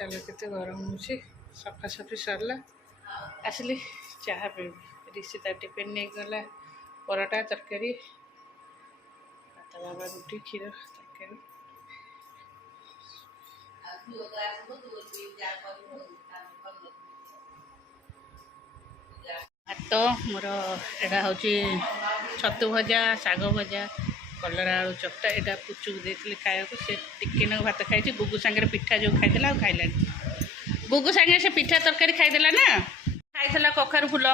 ଚାଲ କେତେ ଗରମ ହେଉଛି। ସଫାସଫି ସରିଲା, ଆସିଲି ଚାହା ପିଇବି। ରିସି ତା ଟିଫିନ୍ ନେଇଗଲା ପରଟା ତରକାରୀ, ତା ବାବା ରୁଟି କ୍ଷୀର ତରକାରୀ। ଭାତ ମୋର ଏଇଟା ହେଉଛି ଛତୁ ଭଜା, ଶାଗ ଭଜା, କଲରା ଆଳୁ ଚକଟା। ଏଇଟା ପୁଚୁକୁ ଦେଇଥିଲି ଖାଇବାକୁ, ସେ ଟିକେ ନାକୁ ଭାତ ଖାଇଛି। ଗୁଗୁ ସାଙ୍ଗରେ ପିଠା ଯେଉଁ ଖାଇଦେଲା ଆଉ ଖାଇଲାନି। ଗୁଗୁ ସାଙ୍ଗରେ ସେ ପିଠା ତରକାରୀ ଖାଇଦେଲା ନା, ଖାଇଥିଲା କଖାରୁ ଫୁଲ,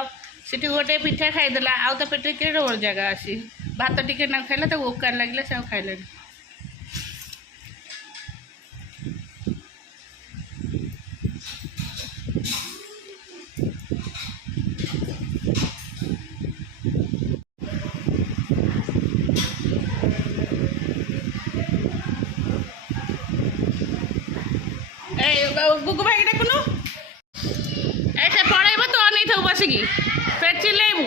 ସେଠି ଗୋଟେ ପିଠା ଖାଇଦେଲା। ଆଉ ତା ପେଟରେ କେଡ଼େ ବଡ଼ ଜାଗା ଅଛି। ଭାତ ଟିକେ ନାକୁ ଖାଇଲା, ତାକୁ ଓକାର ଲାଗିଲା, ସେ ଆଉ ଖାଇଲାନି। ଗୁଗୁ ଭାଇକି ଡାକୁନୁ, ଏଇଟା ପଳେଇବ ତୁ ଅନେଇଥିବୁ ବସିକି, ଫେର ଚିଲେଇବୁ।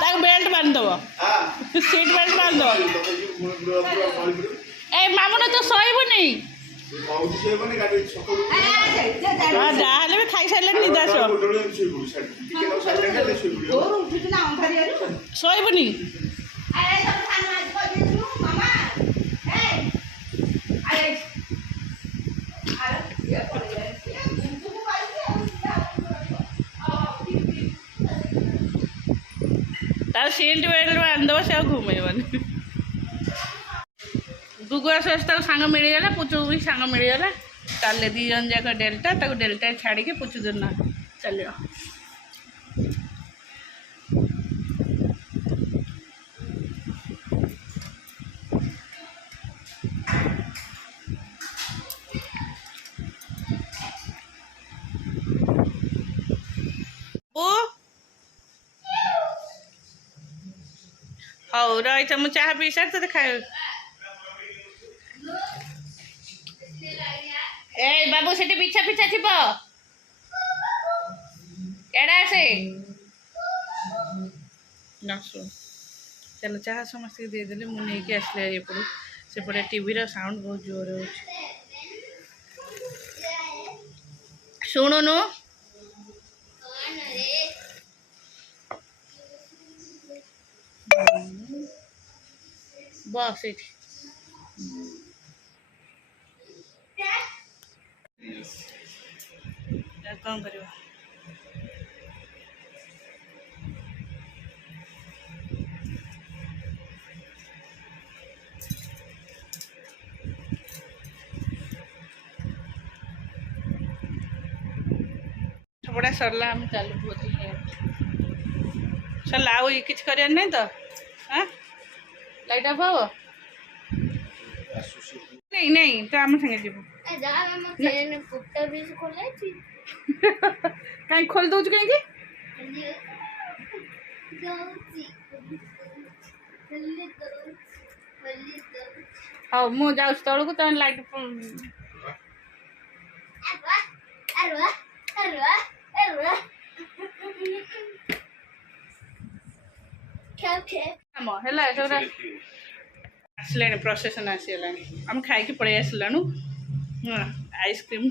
ତାକୁ ବେଲ୍ଟ ବାନ୍ଧିଦେବ, ସିଟ୍ ବେଲ୍ଟ ବାନ୍ଧିଦେବ। ଏ ମାମୁନ ତୁ ଶୋଇବୁନି, ଯାହାହେଲେ ବି ଖାଇସାରିଲେଣି, ନିଦ ଆସିବ। ଶୋଇବୁନି। ତାର ସିଟ୍ ବେଲ୍ଟ ବାନ୍ଧିଦେବ, ସେ ଆଉ ଘୁମେଇବନି। ଗୁଗୁ ଆସୁ ଆସୁ ତାକୁ ସାଙ୍ଗ ମିଳିଗଲା, ପୁଚୁକୁ ବି ସାଙ୍ଗ ମିଳିଗଲା। ଚାଲିଲେ ଦୁଇ ଜଣ ଯାକ ଡେଲ୍ଟା, ତାକୁ ଡେଲ୍ଟା ଛାଡ଼ିକି ପୁଚୁ ଦିନ ଚାଲିବ। ହଉ ରହିଥା, ମୁଁ ଚାହା ପିଇ ସାରି ତୋତେ ଖାଇବ। এই বাবু সেটি পিছা পিছা থিব, এড়া আসে না। শুন চাল চাହା ସମସ୍ତଙ୍କୁ ଦେଇଦେଲି, ମୁଁ ନେଇକି ଆସିଲି ଏପଟୁ। ସେପଟେ ଟିଭିର ସାଉଣ୍ଡ ବହୁତ ଜୋରରେ ହେଉଛି, ଶୁଣୁନୁ। ବସ୍ ଏଇଠି। କ'ଣ କରିବା? ପଢ଼ା ସରିଲା, ଆମେ ଚାଲୁ ଭୋଜି ସରିଲା। ଆଉ କିଛି କରିବାର ନାହିଁ ତ? ଲାଇଟ୍ ଅଫ୍ ହବ? ନାଇଁ ନାଇଁ, ତ ଆମ ସାଙ୍ଗେ ଯିବୁ। କାହିଁ ଖୋଲି ଦଉଛୁ କାହିଁକି? ହଉ ମୁଁ ଯାଉଛି ତଳକୁ, ତମେ ଲାଇଟ୍ କାମ ହେଲା। ସେଗୁଡ଼ା ଆସିଲାଣି, ପ୍ରସେସନ୍ ଆସିଗଲାଣି। ଆମେ ଖାଇକି ପଳେଇ ଆସିଲାଣୁ। ଆଇସ୍କ୍ରିମ୍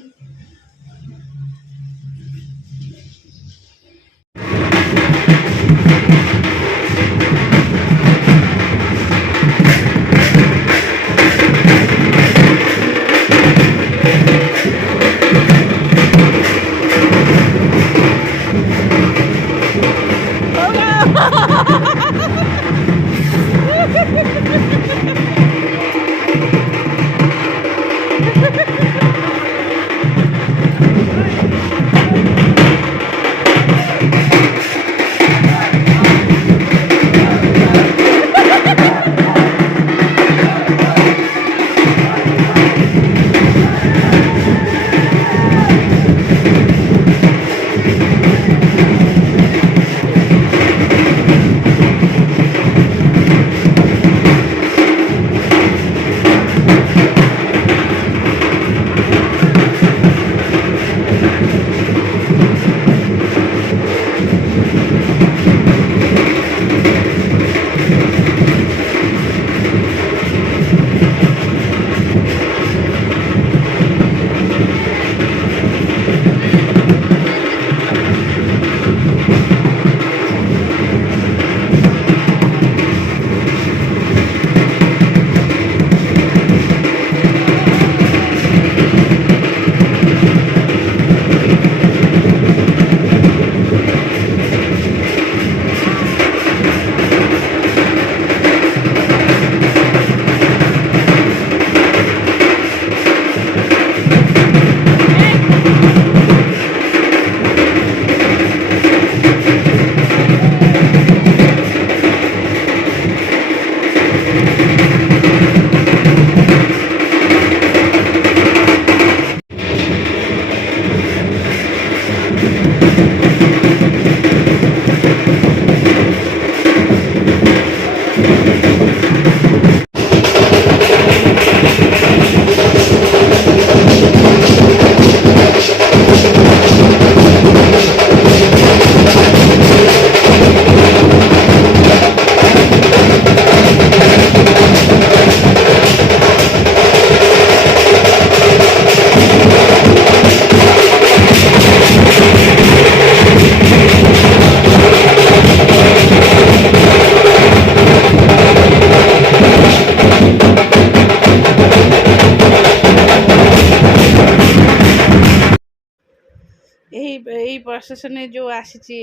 ପ୍ରସେସନ ଯେଉଁ ଆସିଛି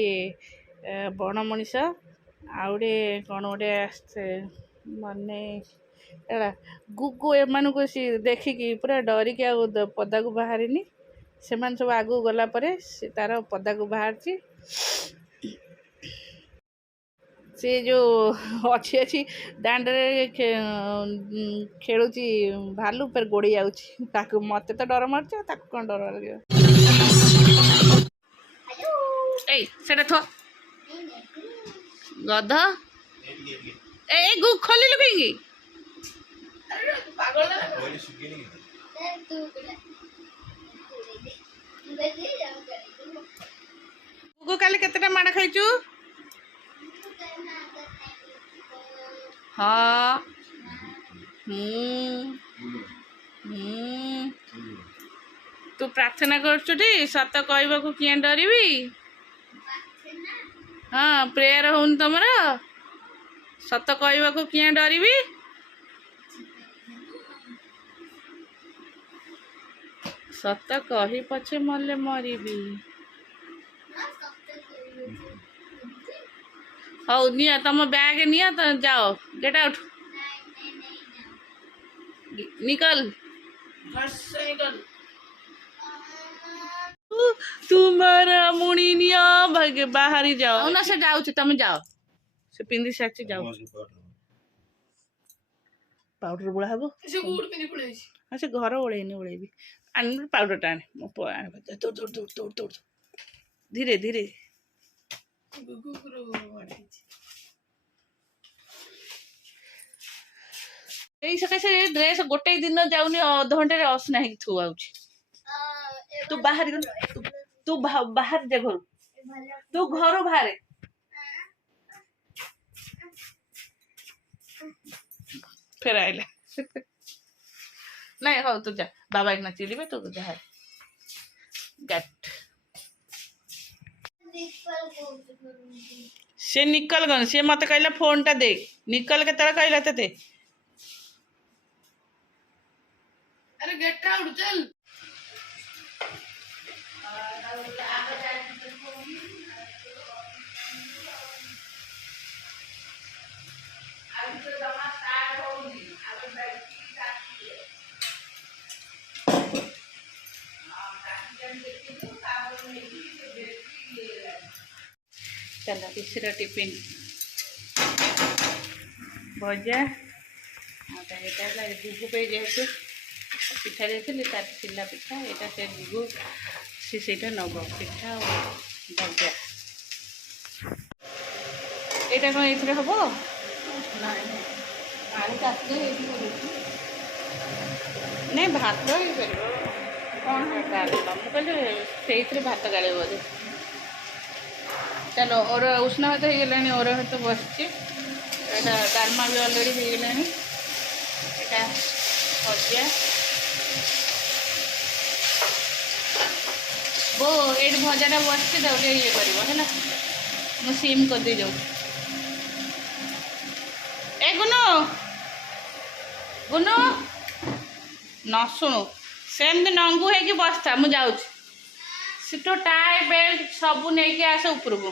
ବଣ ମଣିଷ ଆଉ ଗୋଟେ କ'ଣ ଗୋଟେ ଆସିছে ମାନେ ହେଲା ଗୁଗୁ ଏମାନଙ୍କୁ ଦେଖିକି ପୁରା ଡରିକି ଆଉ ପଦାକୁ ବାହାରିନି। ସେମାନେ ସବୁ ଆଗକୁ ଗଲା ପରେ ସେ ତାର ପଦାକୁ ବାହାରିଛି। ସେ ଯେଉଁ ଅଛି ଦାଣ୍ଡରେ ଖେଳୁଛି ଭାଲୁ ଫେର ଗୋଡ଼େଇ ଯାଉଛି ତାକୁ। ମୋତେ ତ ଡର ମାରୁଛି ତାକୁ କ'ଣ ଡର ଲାଗିବ। ଏଇ ସେଟା ଥ ଗଧ ଏଇ ଗୁ ଖୋଲିଲୁ କାହିଁକି? ଗୁଗୁ କାଲି କେତେଟା ମାଡ଼ ଖାଇଛୁ? ହଁ ତୁ ପ୍ରାର୍ଥନା କରୁଛୁଟି ସତ କହିବାକୁ କିଏ ଡରିବି? ହଁ ପ୍ରେୟାର ହଉନି ତମର? ସତ କହିବାକୁ କିଏ ଡରିବି? ସତ କହି ପଛେ ମଲେ ମରିବି। ହଉ ନିଅ ତମ ବ୍ୟାଗ ନିଅ ଯାଅ गेट आउट निकल घर से निकल। तुम्हारा मुड़ी निया भागे बाहर ही जाओ ना से जाओ तुम जाओ से पिंदी साची जाओ पाउडर बुला हबो से बूट पिंदी पड़े हां से घर ओळेनी ओळेबी आन पाउडर टाने मो आन तोड़ तोड़ तोड़ तोड़ तोड़ धीरे धीरे गुगु गुरु मारी এই সকাশে ড্রেস গোটে দিন যাওনি অধ ঘন্টার অসনা ହେଇକି ଥୁଆ ହେଉଛି। ତୁ ବାହାରି ତୁ ବାହାରି ଯା ଘରୁ ତୁ ଘରୁ ବାହାରେ ଫେର ଆଇଲା ନାଇଁ ହଉ ତୁ ଯା ବାବା ଏଇନା ଚିଡ଼ିବେ ତୁ ଯା ଗାଟ ସେ ନିକଲ ଗନ ସେ ମତେ କହିଲା ଫୋନଟା ଦେ ନିକଲ କେତେବେଳେ କହିଲା ତତେ? अरे गेट आउट चल चला तीसरा टिफिन भजा गुगु पे जेहेतु पिठा देती तार चिल्ला पिठा यहाँ से गुगु से नब पिठा भजा यहाँ कौन ये हम नहीं भात कौन मुझे से भात गाड़े बोधे। चलो और उष्ण भात हो गला और भात बस डालमा भी अलरेडी हो गला भजा वो ये भजाटा बस ये कर सीम कर दे जाऊँ ए गुनु गुनु न शुणु सेमती नंगू है बसता मुझे जाऊँ सीटो टाई बेल्ट सब नहीं आस ऊपर को।